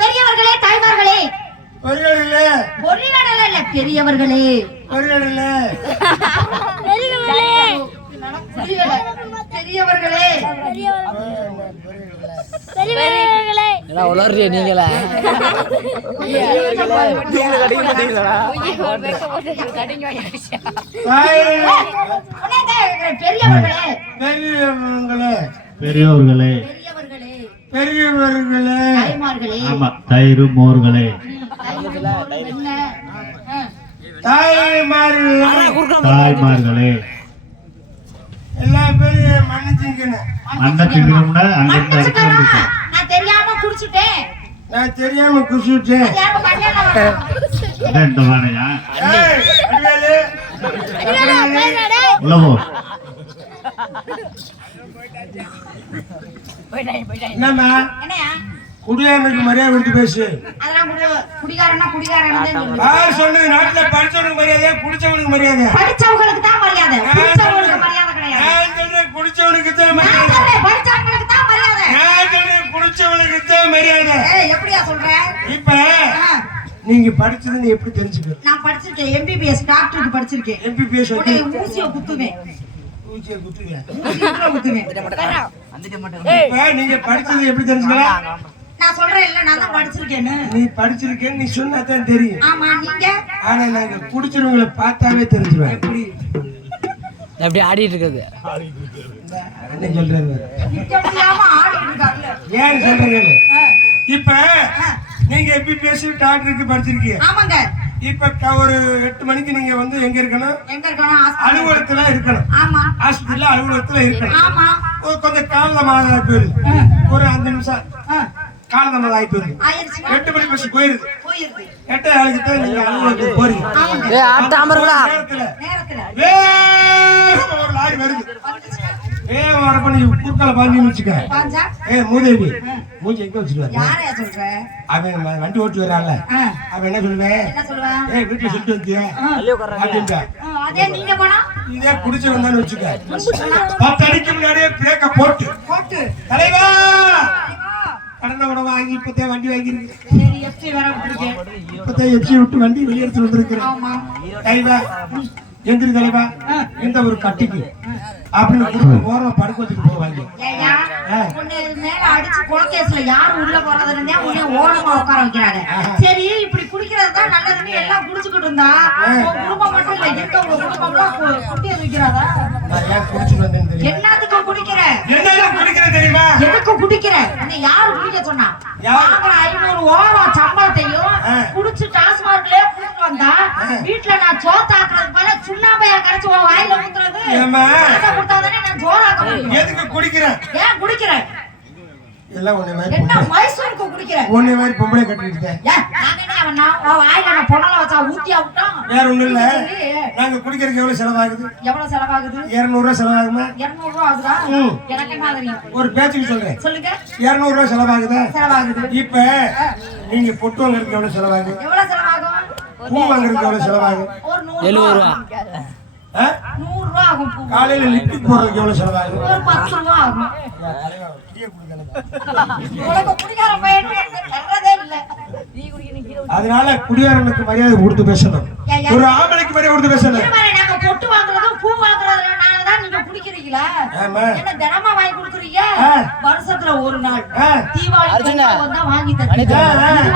பெரியவர்களே, தாய்மார்களே, பெரியவர்களே, பெரியவர்களே, நீங்களா பெரியவர்களே, ஆமா, தயிர் மோர்களே, தாய்மார்களே, எல்லா பேரும் மன்னிச்சுக்கணும். மன்னிச்சுக்கணும்னா அங்கிருந்து எடுத்து நான் தெரியாம குடிச்சுட்டேன். அதான் இந்த வானையா உள்ளவோ என்னம்மா குடியாரனுக்கு மரியாதை கொடுத்து பேசு. சொன்னது நாட்டுல படிச்சவனுக்கு மரியாதை, குடிச்சவனுக்கு மரியாதை. படிச்சவங்களுக்கு தான் மரியாதை, குடிச்சவங்களுக்கு மரியாதை கிடையாது. குடிச்சவனுக்கு தான் மரியாதை, படிச்சவங்களுக்கு தான் மரியாதை. குடிச்சவனுக்கு தான் மரியாதை. எப்படியா சொல்ற? இப்ப நீங்க படிச்சதுன்னு எப்படி தெரிஞ்சுக்க? நான் படிச்சிருக்கேன், MBBS டாக்டருக்கு படிச்சிருக்கேன். MBBS ஊசியை குத்துவேன். நீங்க படிச்சது எப்படி தெரிஞ்சுக்கலாம்? நான் சொல்றேன் இல்ல, நான் தான் படிச்சிருக்கேன்னு. நீ படிச்சிருக்கேன்னு நீ சொன்னாதான் தெரியும். ஆமா, நீங்க? ஆனா நாங்க குடிச்சிருவங்களை பார்த்தாவே தெரிஞ்சிருவேன். எப்படி ஆடிட்டு இருக்குது என்ன சொல்றாரு? ஏன் சொல்றீங்க? இப்ப நீங்க MBBS டாக்டருக்கு படிச்சிருக்கீங்க. ஆமாங்க. இப்ப ஒரு 8 மணிக்கு நீங்க வந்து எங்க இருக்கணும்? அலுவலகத்துல இருக்கணும். ஆமா, ஹாஸ்பிடல்ல அலுவலகத்துல இருக்கணும். ஆமா. கொஞ்சம் காலமாத போயிருது, ஒரு 5 நிமிஷம் காலதாமதம் ஆகி போயிருது. 8 மணி பஸ் போயிருது. 8:00 தான் நீங்க அலுவலகத்துக்கு போறீங்க. ஒரு லாரி வருது, வரப்ப நீ குறுக்கால பாஞ்சு வச்சுக்க. மூதேவி மூஞ்சி எங்க வச்சிருவாரு? அவன் வண்டி ஓட்டி வர்றான்ல, அவன் என்ன சொல்லுவேன்? வீட்டுல சொல்லிட்டு வந்தியா? இதே குடிச்சு வந்தான்னு வச்சுக்க, 10 அடிக்கு முன்னாடியே பிரேக்க போட்டு தலைவா கடனை கூட வாங்கி இப்பதான் வண்டி வாங்கிருக்கு. இப்பதான் எஃப்சி விட்டு வண்டி வெளியெடுத்து வந்திருக்கிறேன். தலைவா எந்திரி தலைவா, எந்த ஒரு கட்டிக்கு அப்படின்னு ஓரம் படுக்க வச்சுட்டு போவாங்க. அடிச்சு கொலகேஸ்ல யாரு உள்ள போறதுன்னு ஓரமா உட்கார வைக்கிறாங்க. சரி, இப்படி குடிக்கிறது தான் நல்லதுன்னு எல்லாம் குடிச்சுக்கிட்டு இருந்தா குடும்பம் மட்டும் இல்ல, இருக்க குடும்பம் குட்டிய வைக்கிறாதா? என்னத்துக்கு குடிக்கிற? தெரியுமா எதுக்கு குடிக்கிற? யாரு குடிக்க சொன்னா? 500 ஓவா சம்பளத்தையும் குடிச்சு டாஸ்மார்க்லயே கூட்டு வந்தா வீட்டுல நான் சோத்தாக்குறது போல சுண்ணாம்பையா கரைச்சு வாயில ஊத்துறது கொடுத்தாதானே நான் சோறாக்க முடியும். எதுக்கு குடிக்கிறேன்? ஏன் குடிக்கிற? எல்லாம் ஒண்ணே மாதிரி என்ன மைசூருக்கு குடிக்கிற? ஒண்ணே மாதிரி பொம்பளை கட்டிட்டு வாயில நான் பொண்ணல வச்சா ஊத்தியா விட்டோம். வேற ஒண்ணும் இல்ல, நாங்க குடிக்கிறதுக்கு எவ்வளவு செலவாகுது? 200 ரூபாய் செலவாகுமா? 200 ரூபாய் ஆகுதா? எனக்கு என்ன தெரியும்? ஒரு பேச்சுக்கு சொல்றேன். சொல்லுங்க. 200 ரூபாய் செலவாகுதா? செலவாகுது. இப்ப நீங்க பொட்டு வாங்குறதுக்கு எவ்வளவு செலவாகுது? எவ்வளவு செலவாகும்? பூ வாங்குறதுக்கு எவ்வளவு செலவாகுது? ஒரு 70 ரூபாய். 100 ரூபாய் ஆகும். காலையில லிப்டிக் போடுறதுக்கு எவ்வளவு செலவாகுது? ஒரு 10 ரூபாய் ஆகும். உனக்கு குடிகார பையன் தர்றதே இல்ல. அதனால குடியாரனுக்கு மரியாதை கொடுத்து பேசணும், ஒரு ஆம்பளைக்கு மரியாதை கொடுத்து பேசணும். நாங்க பொட்டு வாங்குறதும் பூ வாங்குறதுனாலதான் நீங்க குடிக்கிறீங்களா? என்ன தினமா வாங்கி கொடுக்குறீங்க? வருஷத்துல ஒரு நாள் தீபாவளி வந்தா வாங்கி தரீங்க.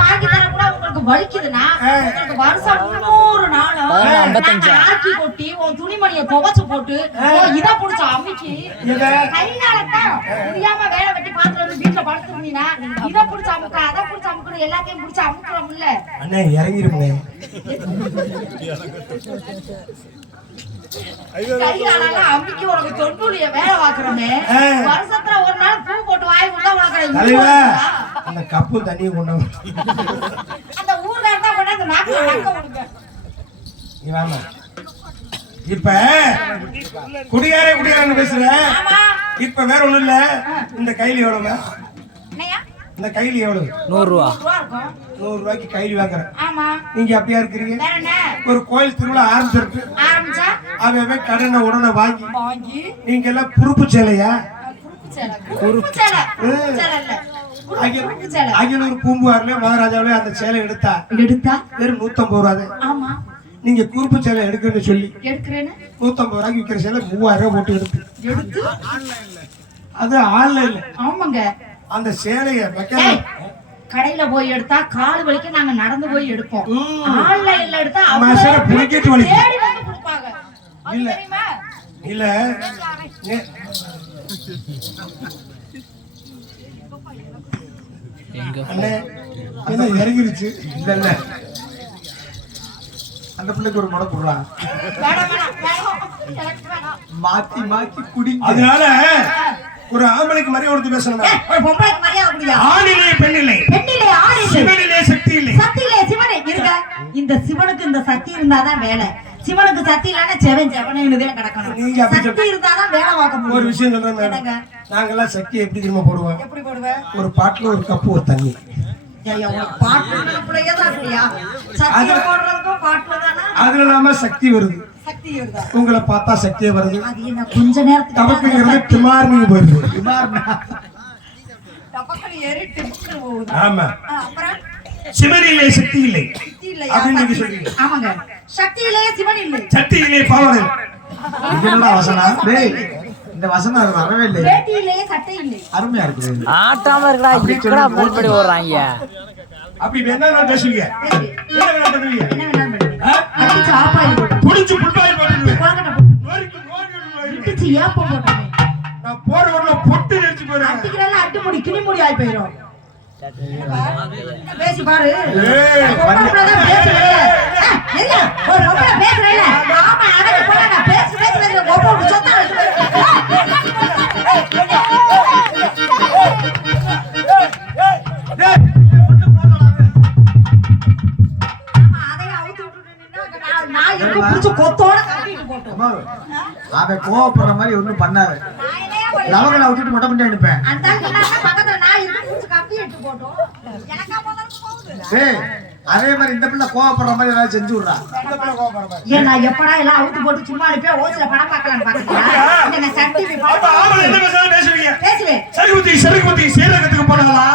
வாங்கி தர கூட உங்களுக்கு வலிக்குதுன்னா உங்களுக்கு வருஷம் 300 நாளும் ஆக்கி கொட்டி உன் துணிமணியை துவைச்சு போட்டு இதை புடிச்ச அம்மிக்கு கைனாலதான் முடியாம வேலை வெட்டி பாத்துட்டு வீட்டுல படுத்துருந்தீங்கன்னா இதை புடிச்ச அமுக்க அதை புடிச்ச அமுக்கணும் எல்லாத்தையும் புடிச்ச அமுக்குறோம்ல. அண்ணே இறங்கிருப்பே அம்மிக்கு உனக்கு தொண்டூலிய வேலை வாக்குறோமே. வருஷத்துல ஒரு நாள் பூ போட்டு வாய் உள்ள வாக்குறேன். அந்த கப்பு தண்ணியை கொண்டு அந்த ஊர்காரன் தான் கொண்டாந்து நாக்குல வாங்க விடுங்க. இப்ப குடியாரன்னு பேசுற. இப்ப வேற ஒண்ணும் இல்ல, இந்த கைலி எவ்வளவு? இந்த கைலி எவ்வளவு? 100 ரூபாய். 100 ரூபாய்க்கு கைலி வாங்குறேன். நீங்க அப்படியா இருக்கிறீங்க? ஒரு கோயில் திருவிழா ஆரம்பிச்சிருக்கு, அவன் கடனை உடனே வாங்கி நீங்க எல்லாம் புறுப்பு சேலையா? பட்டு சேலை. அகிலூர் பூம்புகார்ல மகாராஜாவிலே அந்த சேலை எடுத்தா வெறும் 150 ரூபாய். ஆமா நீங்க குறுப்பு சேலை எடுக்கணும்னு சொல்லி எடுக்கிறேன்னு 150 ரூபாய்க்கு விற்கிற சேலை 3000 ரூபாய் போட்டு எடுத்து அது ஆன்லைன்ல. ஆமாங்க அந்த சேலைய ஏய், கடையில போய் எடுத்தா கால் வலிக்கு நாங்க நடந்து போய் எடுப்போம். ஆன்லைன்ல எடுத்தா அவங்க சேலை புடிக்கிட்டு வலி தேடி வந்து கொடுப்பாங்க. அது இல்ல. தெரியுமா? இல்ல அண்ணே என்ன இறங்கிருச்சு. இல்ல இல்ல அந்த பிள்ளைக்கு ஒரு முறை போடுறான் வேணாம், வேணாம், வேணாம். எனக்கு வேணாம். மாத்தி மாத்தி குடி. அதனால ஒரு ஆம்பளைக்கு மரியாதை கொடுத்து பேசணும். ஒரு பொம்பளைக்கு மரியாதை கொடுங்க. ஆணிலே பெண்ணில்லை, பெண்ணிலே ஆண் இல்லை, சிவனிலே சக்தி இல்லை. சக்தியிலே சிவனே இருக்க. இந்த சிவனுக்கு இந்த சக்தி இருந்தாதான் வேலை. சிவனுக்கு சக்தி இல்லைன்னா செவனே கிடக்கணும். நீங்க அப்படி சக்தி இருந்தாதான் வேலை பார்க்க முடியும். ஒரு விஷயம் சொல்றேன் என்னங்க? மேடம், நாங்கெல்லாம் சக்தி எப்படி தெரியுமா போடுவோம்? எப்படி போடுவேன்? ஒரு பாட்டுல ஒரு கப்பு ஒரு தண்ணி. ஐயா, உனக்கு பாட்டு பிள்ளையே தான் அப்படியா? சக்தியை போடுறதுக்கும் பாட்டுல தானா அதுல நாம சக்தி வருது. சக்தி இருந்தா உங்களை பார்த்தா சக்தியே வருது. அது என்ன கொஞ்ச நேரத்துக்கு தமக்குங்கிறது திமார்னு போயிடுது. டபக்குன்னு ஏறி டிப்புன்னு போகுது. ஆமா, அப்புறம் சிவனிலே சக்தி இல்லை சக்தி இல்லையா? அப்படின்னு நீங்க சொல்றீங்க. ஆமாங்க, சக்தியிலே சிவன் இல்லை. சக்தியிலே பாவனை. என்னடா வசனம் டேய், இந்த வசனம் அது வரவே இல்லை. வேட்டியிலே சட்டை இல்லை. அருமையா இருக்குது. ஆட்டாம இருக்கடா இருக்கடா முன்படி ஓடுறாங்க. அப்படி என்ன பேசுவீங்க? பேசி. என்ன வேணா பண்ணுவீங்க? என்ன வேணாலும் பண்ணுங்க. அடிச்சு ஆப்பாயில் போட்டு புடிச்சு புட்டாய் போட்டுருவீங்க. குழக்கட்டை போட்டு நோரிக்கு நோரி விட்டுருவீங்க. இடிச்சு ஏப்பம் போட்டாங்க. நான் போற வரல பொட்டு நெரிச்சு போறேன். அட்டிக்கிறல்ல அட்டு முடி கிளி முடி ஆயி போயிடும். பேசி பாரு. ஏய், பொம்பளைதான் பேசுறேன். என்ன ஒரு பொம்பளை பேசுறேன். ஆமா, அடக்கு போல நான் பேசுறேன். பொம்பளை சொத்தா அவன் கோவப்படுற மாதிரி ஒண்ணும் பண்ணாரு. லவகனை விட்டுட்டு மொட்டை பண்ணி அனுப்பேன். டேய், அதே மாதிரி இந்த பிள்ளை கோவப்படுற மாதிரி ஏதாவது செஞ்சு விடுறா. எப்படா எல்லாம் அவுத்து போட்டு சும்மா அனுப்பியா ஓசில படம் பார்க்கலான்னு பாக்குறீங்களா? அப்ப ஆம்பளை என்ன பேசுறாங்க பேசுவீங்க? பேசுவேன். சரி குத்தி சீரகத்துக்கு போனாங்களா?